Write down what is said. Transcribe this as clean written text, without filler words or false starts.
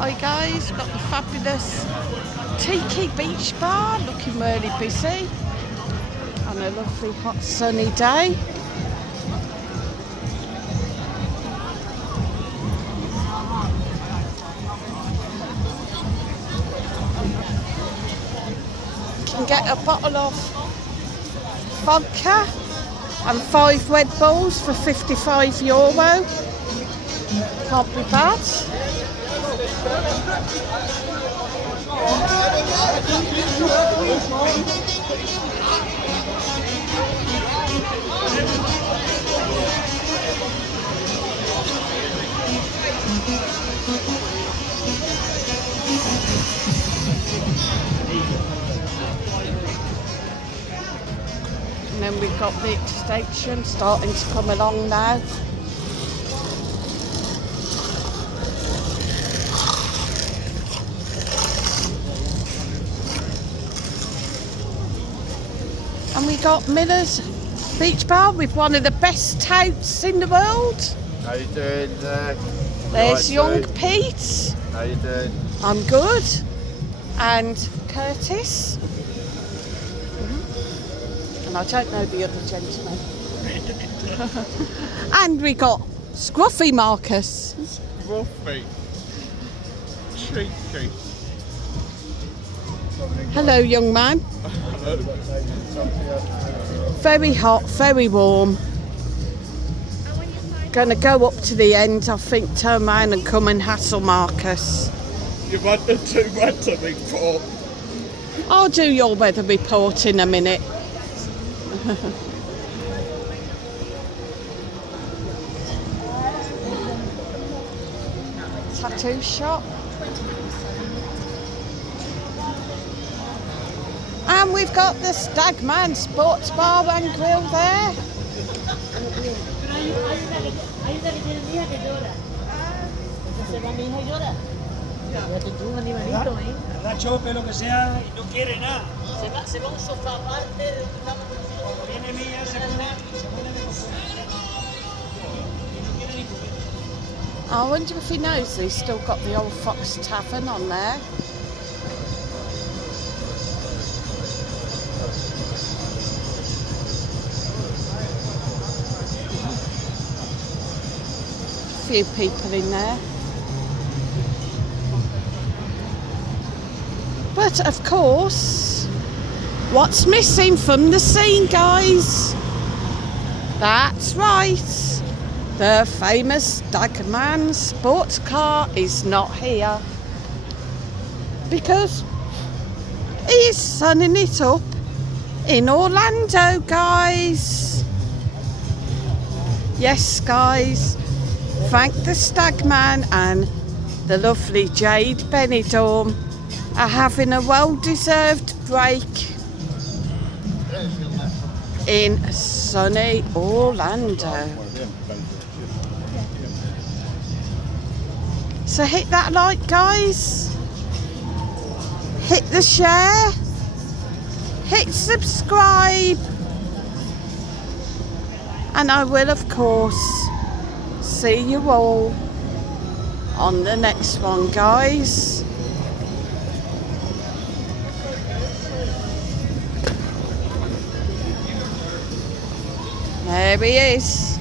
Hi guys, got the fabulous Tikki Beach bar, looking really busy on a lovely hot sunny day. You can get a bottle of vodka and 5 Red Bulls for €55. Can't be bad. And then we've got the extension starting to come along now. And we got Miller's Beach Bar with one of the best touts in the world. How you doing there? There's young Pete. How you doing? I'm good. And Curtis. And I don't know the other gentleman. And we got Scruffy Marcus. Scruffy. Cheeky. Hello, young man. Very hot, very warm. Gonna go up to the end, I think, turn around and come and hassle Marcus. You want the 2 weather report? I'll do your weather report in a minute. Tattoo shop. And we've got the Stagman Sports Bar and Grill there. Agacho, lo que sea, y no quiere nada. Se va un sofá aparte, viene mía, se pone de I wonder if he knows he's still got the old Fox Tavern on there. A few people in there. But of course, what's missing from the scene, guys? That's right. The famous Stagman sports car is not here because he is sunning it up in Orlando, guys. Yes, guys. Thank the Stagman and the lovely Jade Benidorm are having a well-deserved break in sunny Orlando. So hit that like, guys. Hit the share. Hit subscribe. And I will, of course, see you all on the next one, guys. There he is.